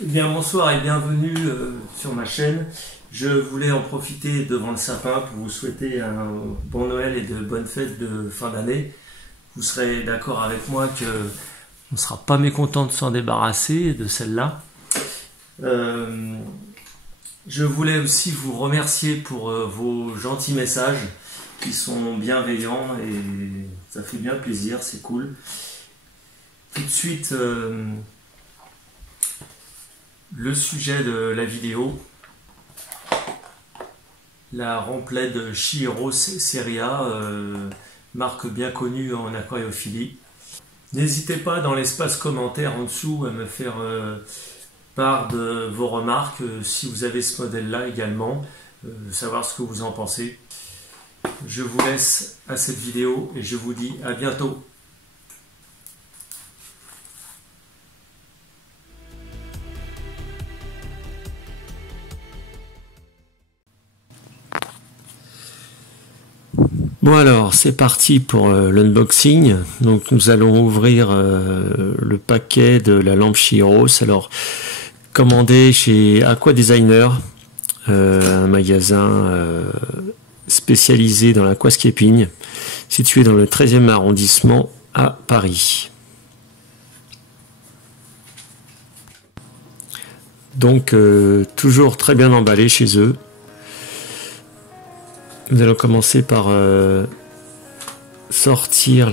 Eh bien, bonsoir et bienvenue sur ma chaîne. Je voulais en profiter devant le sapin pour vous souhaiter un bon Noël et de bonnes fêtes de fin d'année. Vous serez d'accord avec moi que on ne sera pas mécontent de s'en débarrasser de celle-là. Je voulais aussi vous remercier pour vos gentils messages qui sont bienveillants et ça fait bien plaisir, c'est cool. Tout de suite, le sujet de la vidéo, la Rampled Chihiro Seria, marque bien connue en aquariophilie. N'hésitez pas dans l'espace commentaire en dessous à me faire part de vos remarques, si vous avez ce modèle-là également, savoir ce que vous en pensez. Je vous laisse à cette vidéo et je vous dis à bientôt. Bon alors, c'est parti pour l'unboxing. Donc nous allons ouvrir le paquet de la lampe Chihiro. Alors, commandé chez Aqua Designer, un magasin spécialisé dans l'aquascaping, situé dans le 13e arrondissement à Paris. Donc, toujours très bien emballé chez eux. Nous allons commencer par sortir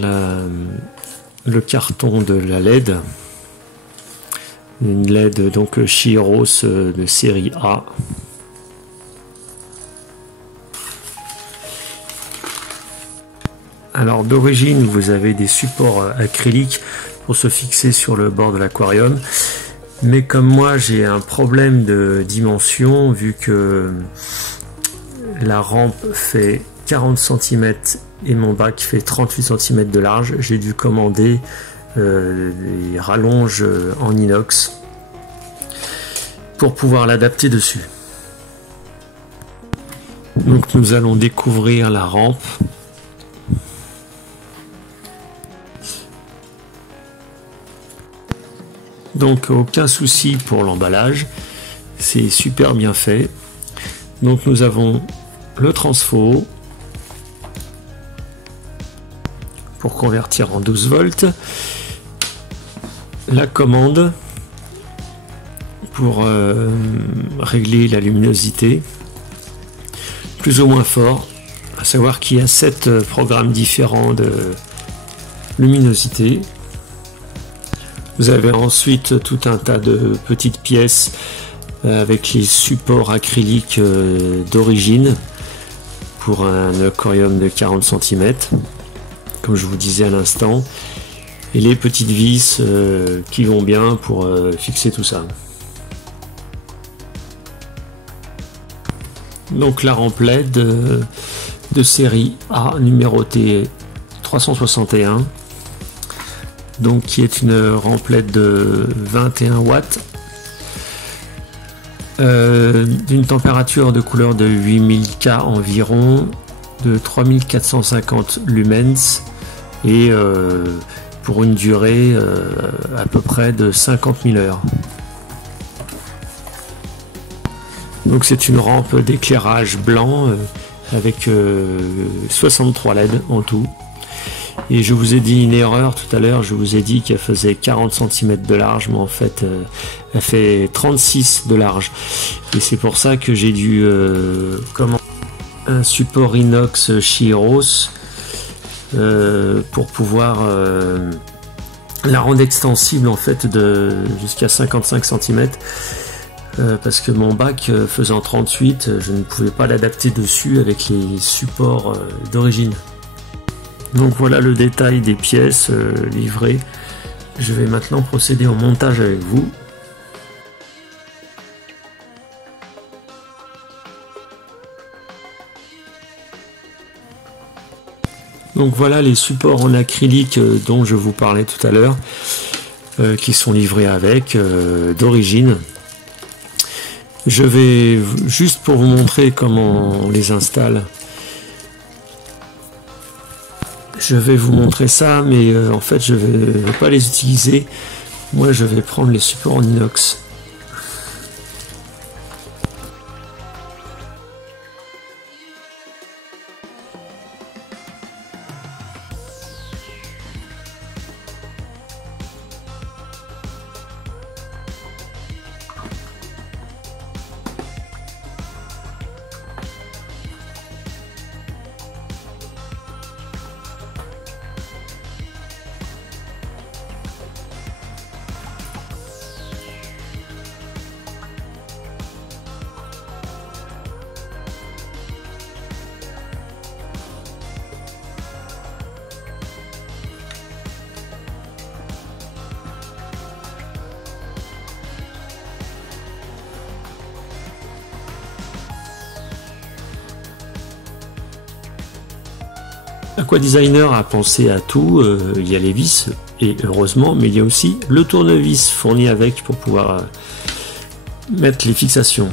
le carton de la LED. Une LED donc Chihiro de série A. Alors d'origine, vous avez des supports acryliques pour se fixer sur le bord de l'aquarium. Mais comme moi, j'ai un problème de dimension, vu que la rampe fait 40 cm et mon bac fait 38 cm de large, j'ai dû commander des rallonges en inox pour pouvoir l'adapter dessus. Donc nous allons découvrir la rampe. Donc aucun souci pour l'emballage, c'est super bien fait. Donc nous avons le transfo pour convertir en 12 volts, la commande pour régler la luminosité, plus ou moins fort, à savoir qu'il y a 7 programmes différents de luminosité. Vous avez ensuite tout un tas de petites pièces avec les supports acryliques d'origine pour un aquarium de 40 cm, comme je vous disais à l'instant, et les petites vis qui vont bien pour fixer tout ça. Donc la Rampled de série A, numérotée 361, donc qui est une Rampled de 21 watts, d'une température de couleur de 8000 K environ, de 3450 lumens et pour une durée à peu près de 50 000 heures. Donc c'est une rampe d'éclairage blanc avec 63 LED en tout. Et je vous ai dit une erreur tout à l'heure, je vous ai dit qu'elle faisait 40 cm de large, mais en fait elle fait 36 de large. Et c'est pour ça que j'ai dû commander un support inox Chihiro pour pouvoir la rendre extensible en fait de jusqu'à 55 cm. Parce que mon bac faisant 38, je ne pouvais pas l'adapter dessus avec les supports d'origine. Donc voilà le détail des pièces livrées. Je vais maintenant procéder au montage avec vous. Donc voilà les supports en acrylique dont je vous parlais tout à l'heure, qui sont livrés avec d'origine. Je vais juste pour vous montrer comment on les installe. Je vais vous montrer ça, mais en fait je vais pas les utiliser. Moi je vais prendre les supports en inox. Aquadesigner a pensé à tout, il y a les vis, et heureusement, mais il y a aussi le tournevis fourni avec pour pouvoir mettre les fixations.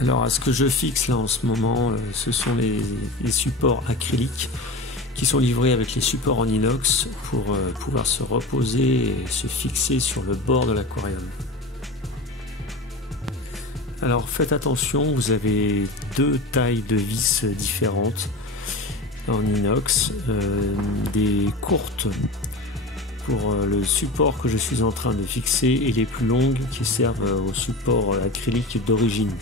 Alors, ce que je fixe là en ce moment, ce sont les supports acryliques qui sont livrés avec les supports en inox pour pouvoir se reposer et se fixer sur le bord de l'aquarium. Alors faites attention, vous avez deux tailles de vis différentes en inox, des courtes pour le support que je suis en train de fixer et les plus longues qui servent au support acrylique d'origine.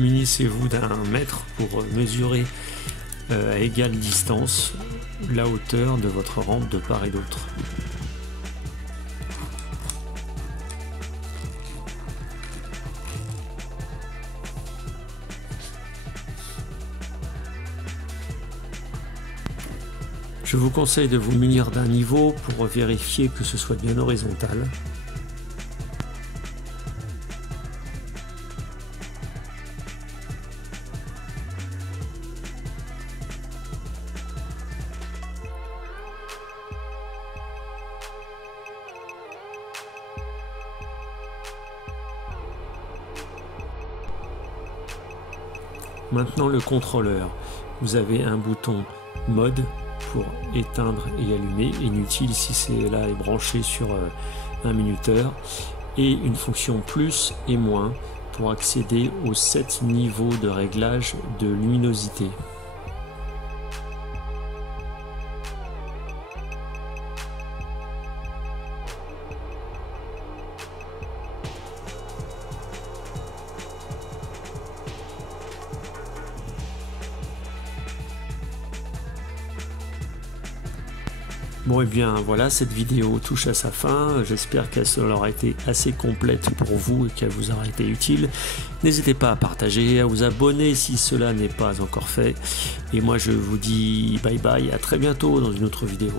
Munissez-vous d'un mètre pour mesurer à égale distance la hauteur de votre rampe de part et d'autre. Je vous conseille de vous munir d'un niveau pour vérifier que ce soit bien horizontal. Maintenant le contrôleur, vous avez un bouton mode pour éteindre et allumer, inutile si c'est là est branché sur un minuteur, et une fonction plus et moins pour accéder aux 7 niveaux de réglage de luminosité. Bon et bien voilà, cette vidéo touche à sa fin, j'espère qu'elle aura été assez complète pour vous et qu'elle vous aura été utile. N'hésitez pas à partager, à vous abonner si cela n'est pas encore fait. Et moi je vous dis bye bye, à très bientôt dans une autre vidéo.